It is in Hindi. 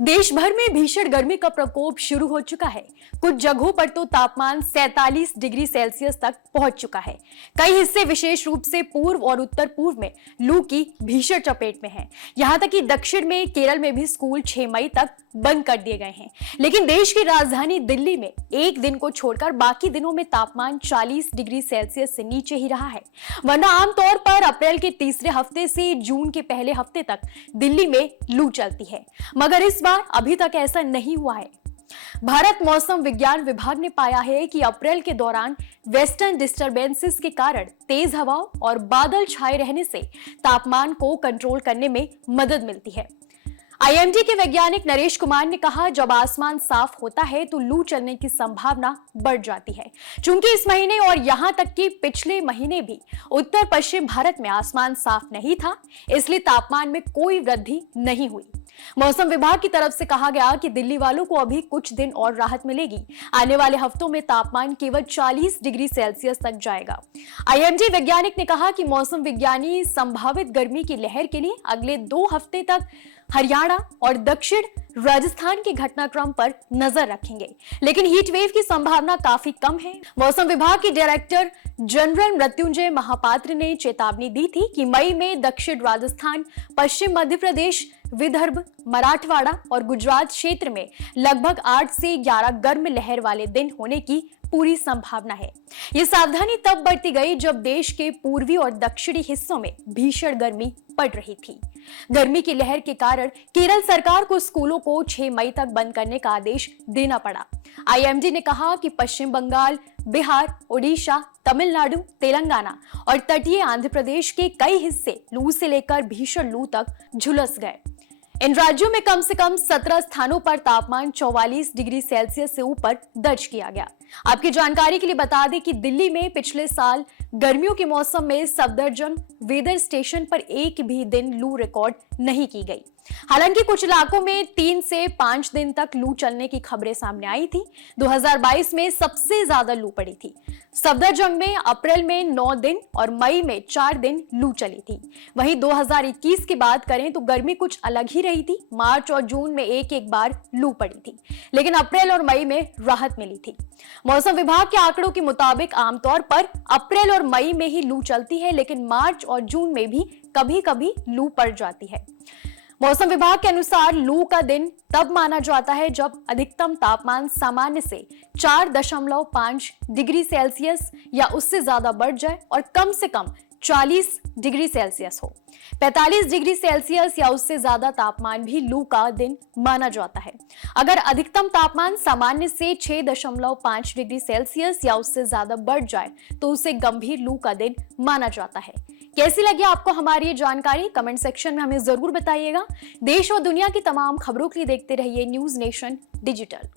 देश भर में भीषण गर्मी का प्रकोप शुरू हो चुका है। कुछ जगहों पर तो तापमान 47 डिग्री सेल्सियस तक पहुंच चुका है। कई हिस्से विशेष रूप से पूर्व और उत्तर पूर्व में लू की भीषण चपेट में हैं। यहां तक कि दक्षिण में केरल में भी स्कूल 6 मई तक बंद कर दिए गए हैं। लेकिन देश की राजधानी दिल्ली में एक दिन को छोड़कर बाकी दिनों में तापमान 40 डिग्री सेल्सियस से नीचे ही रहा है। वरना आमतौर पर अप्रैल के तीसरे हफ्ते से जून के पहले हफ्ते तक दिल्ली में लू चलती है, मगर इस बार अभी तक ऐसा नहीं हुआ है। भारत मौसम विज्ञान विभाग ने पाया है कि अप्रैल के दौरान वेस्टर्न डिस्टरबेंसेस के कारण तेज हवाओं और बादल छाए रहने से तापमान को कंट्रोल करने में मदद मिलती है। आईएमडी के वैज्ञानिक नरेश कुमार ने कहा, जब आसमान साफ होता है तो लू चलने की संभावना बढ़ जाती है। चूंकि इस महीने और यहां तक कि पिछले महीने भी उत्तर पश्चिम भारत में आसमान साफ नहीं था, इसलिए तापमान में कोई वृद्धि नहीं हुई। मौसम विभाग की तरफ से कहा गया कि दिल्ली वालों को अभी कुछ दिन और राहत मिलेगी। आने वाले हफ्तों में तापमान केवल 40 डिग्री सेल्सियस तक जाएगा। आईएमडी वैज्ञानिक ने कहा कि मौसम विज्ञानी संभावित गर्मी की लहर के लिए अगले 2 हफ्ते तक हरियाणा और दक्षिण राजस्थान के घटनाक्रम पर नजर रखेंगे, लेकिन हीट वेव की संभावना काफी कम है। मौसम विभाग के डायरेक्टर जनरल मृत्युंजय महापात्र ने चेतावनी दी थी कि मई में दक्षिण राजस्थान, पश्चिम मध्य प्रदेश, विदर्भ, मराठवाड़ा और गुजरात क्षेत्र में लगभग 8 से 11 गर्म लहर वाले दिन होने की पूरी संभावना है। ये सावधानी तब बरती गई जब देश के पूर्वी और दक्षिणी हिस्सों में भीषण गर्मी पड़ रही थी। गर्मी की लहर के कारण केरल सरकार को स्कूलों को 6 मई तक बंद करने का आदेश देना पड़ा। आईएमडी ने कहा कि पश्चिम बंगाल, बिहार, ओडिशा, तमिलनाडु, तेलंगाना और तटीय आंध्र प्रदेश के कई हिस्से लू से लेकर भीषण लू तक झुलस गए। इन राज्यों में कम से कम 17 स्थानों पर तापमान 44 डिग्री सेल्सियस से ऊपर दर्ज किया गया। आपकी जानकारी के लिए बता दें कि दिल्ली में पिछले साल गर्मियों के मौसम में सफदरजंग वेदर स्टेशन पर एक भी दिन लू रिकॉर्ड नहीं की गई। हालांकि कुछ इलाकों में 3 से 5 दिन तक लू चलने की खबरें सामने आई थी। 2022 में सबसे ज्यादा लू पड़ी थी। सफदरजंग में अप्रैल में 9 दिन और मई में 4 दिन लू चली थी। वहीं 2021 की बात करें तो गर्मी कुछ अलग ही रही थी। मार्च और जून में एक बार लू पड़ी थी, लेकिन अप्रैल और मई में राहत मिली थी। मौसम विभाग के आंकड़ों के मुताबिक आमतौर पर अप्रैल और मई में ही लू चलती है, लेकिन मार्च और जून में भी कभी-कभी लू पड़ जाती है। मौसम विभाग के अनुसार लू का दिन तब माना जाता है जब अधिकतम तापमान सामान्य से 4.5 डिग्री सेल्सियस या उससे ज्यादा बढ़ जाए और कम से कम 40 डिग्री सेल्सियस हो। 45 डिग्री सेल्सियस या उससे ज्यादा तापमान भी लू का दिन माना जाता है। अगर अधिकतम तापमान सामान्य से 6.5 डिग्री सेल्सियस या उससे ज्यादा बढ़ जाए तो उसे गंभीर लू का दिन माना जाता है। कैसी लगी आपको हमारी ये जानकारी? कमेंट सेक्शन में हमें जरूर बताइएगा। देश और दुनिया की तमाम खबरों के लिए देखते रहिए न्यूज नेशन डिजिटल।